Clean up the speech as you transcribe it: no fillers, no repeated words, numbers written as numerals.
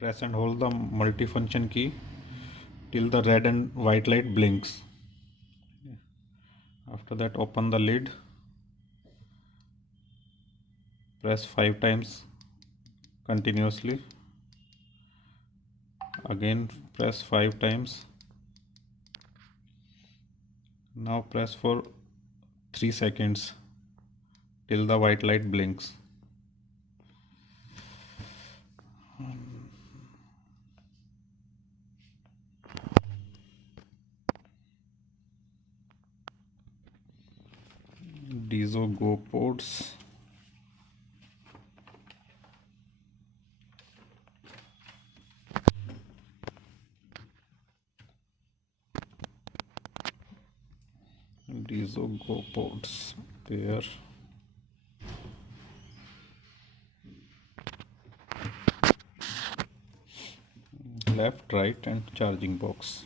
Press and hold the multifunction key till the red and white light blinks. After that, open the lid. Press 5 times continuously. Again press 5 times. Now press for 3 seconds till the white light blinks. DIZO GoPods. DIZO GoPods pair. Left, right and charging box.